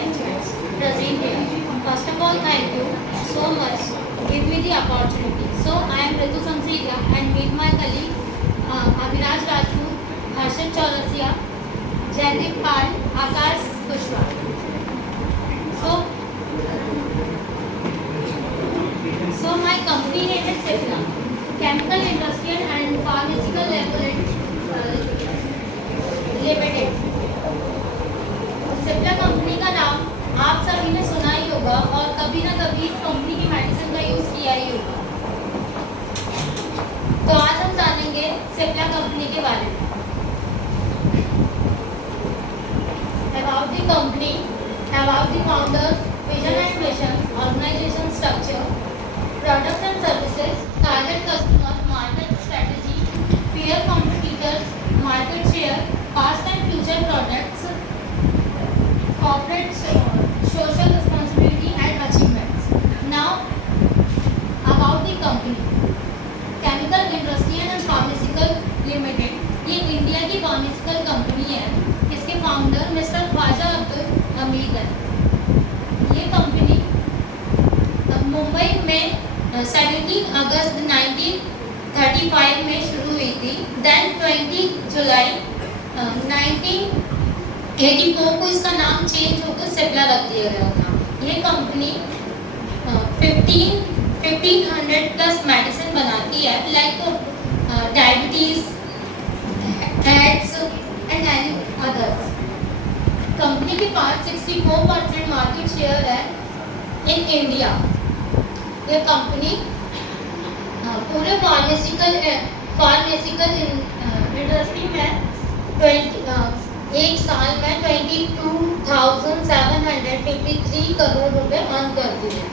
arrangements present here. First of all, thank you so much give me the opportunity. So I am Ritu Samsiga and meet my colleague Abhiraj Rajput, Harshan Chaurasia, Jaideep Pal, Akash Kushwaha. So, so my company name is Cipla, Chemical Industrial and Pharmaceutical Limited. Cipla company का नाम आप सभी ने सुना ही होगा और कभी ना कभी इस कंपनी की मेडिसिन का यूज किया ही होगा। तो आज हम जानेंगे सिप्ला कंपनी के बारे में। About the company, about the founders, vision and mission, organization structure, products and services, target customer, market strategy, peer competitors, market share, past and future products, corporate social responsibility and achievements. Now, about the company, Chemical Industrial and Pharmaceutical Limited. ये India की pharmaceutical company है। इसके founder mister Khwaja Abdul Hamid है। ये company Mumbai में 17 अगस्त 1935 में शुरू हुई थी। देन 20 जुलाई 1984 को इसका नाम चेंज होकर सिप्ला रख दिया गया था। ये कंपनी 1500 प्लस मेडिसिन बनाती है, like diabetes, AIDS and any others. Company के पास 64% मार्केट शेयर है इन इंडिया। ये कंपनी पूरे फार्मास्यूटिकल इंडस्ट्री में एक साल में 22,753 करोड़ रुपए अर्न करती है।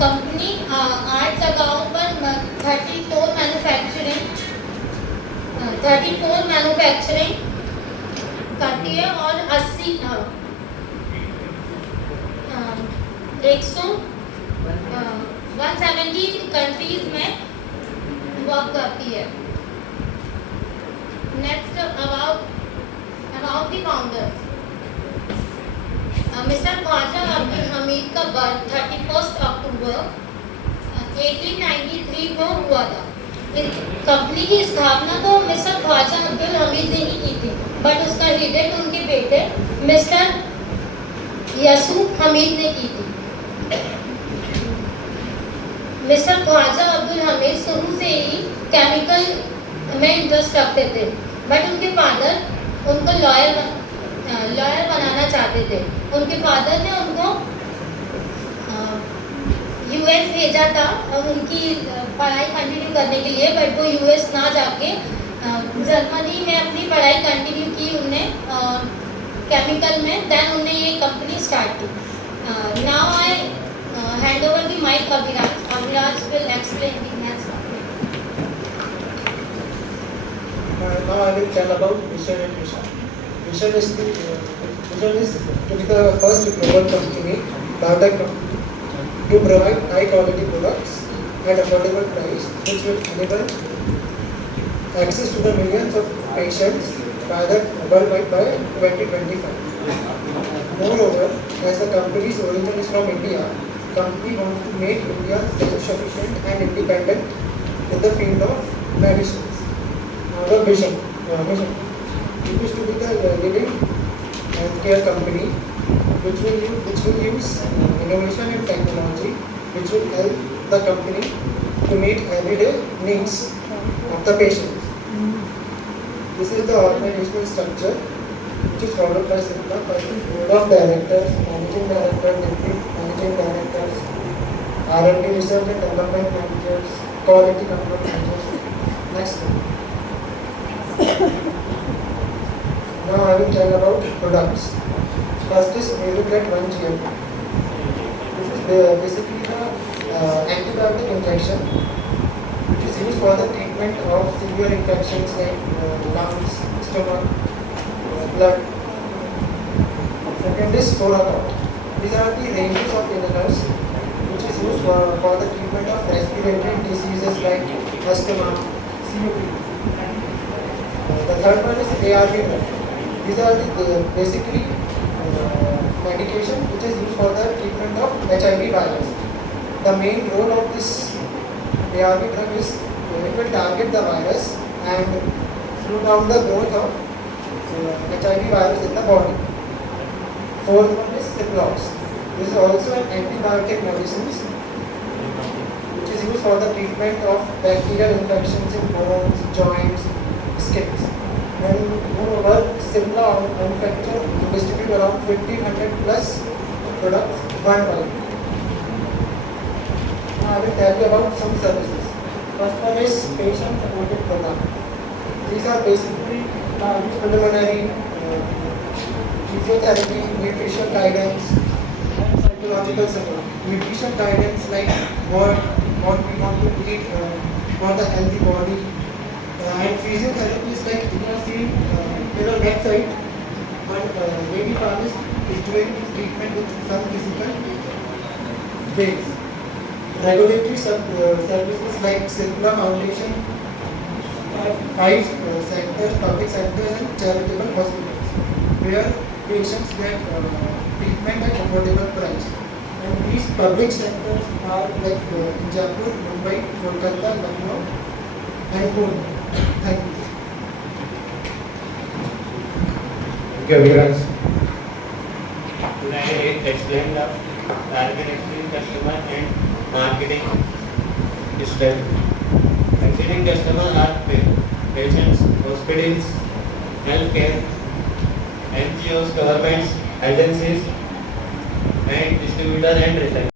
कंपनी 8 जगहों पर 34 मैन्युफैक्चरिंग करती है और 170 कंट्रीज में वर्क करती है। Next, about the founders. Mr. Khwaja Abdul Hamid का बर्थ 31 अक्टूबर 1893 को हुआ था। कंपनी की स्थापना तो मिस्टर ख्वाजा अब्दुल हमीद ने ही की थी, बट उसका हिडेट उनके बेटे मिस्टर यूसुफ हमीद ने की थी। मिस्टर ख्वाजा अब्दुल हमीद शुरू से ही केमिकल में इंटरेस्ट रखते थे, बट उनके फादर उनको लॉयर बनाना चाहते थे। उनके फादर ने उनको यूएस भेजा था और उनकी पढ़ाई कंटिन्यू करने के लिए, बट वो यूएस ना जाके जर्मनी में अपनी पढ़ाई कंटिन्यू की उनने केमिकल में। देन उन्होंने ये कंपनी स्टार्ट की। Now I hand over the mic Abhiraj. Abhiraj will explain the next. Now I will tell about vision and mission. Vision is to be the first global company biotech to provide high quality products at affordable price, which will enable access to the millions of patients worldwide by 2025. Moreover, as the company's origin is from India, company wants to make India self-sufficient and independent in the field of medicines. Our mission is to be the leading healthcare company which will use innovation and technology which will help the company to meet everyday needs of the patients. This is the organizational structure which is followed by Cipla. Board of Directors, Managing Director, Deputy Managing Directors, R&D Research and Development Managers, Quality Control Managers. Next. Now I will tell about products. First is Melucret 1GM. This is basically the antibiotic injection which is used for the treatment of severe infections like lungs, stomach, blood. Second is Foradot. These are the ranges of inhalers which is used for the treatment of respiratory diseases like asthma, COPD. The third one is ARV drug. These are basically medication which is used for the treatment of HIV virus. The main role of this ARV drug is it will target the virus and slow down the growth of HIV virus in the body. Fourth one is Ciplox. This is also an antibiotic medicine which is used for the treatment of bacterial infections in bones, joints, skins. And moreover, Cipla manufacture to distribute around 1500 plus products worldwide. Now I will tell you about some services. First one is patient supported program. These are basically preliminary physiotherapy, nutrition guidance, and psychological support. Nutrition guidance like what we want to eat for the healthy body. And physiotherapy is like you can see in our website, but lady pharmacist is doing treatment with some physical ways. Regulatory services like Cipla Foundation, 5 sectors, public sectors and charitable hospitals, where patients get treatment at affordable price. And these public sectors are like in Jaipur, Mumbai, Kolkata, Lucknow, and Pune. Thank you. Thank you, Abhiraj. Today I explained the target existing customer and marketing strategy. Existing customers are patients, hospitals, healthcare, NGOs, governments, agencies, and distributors and retailers.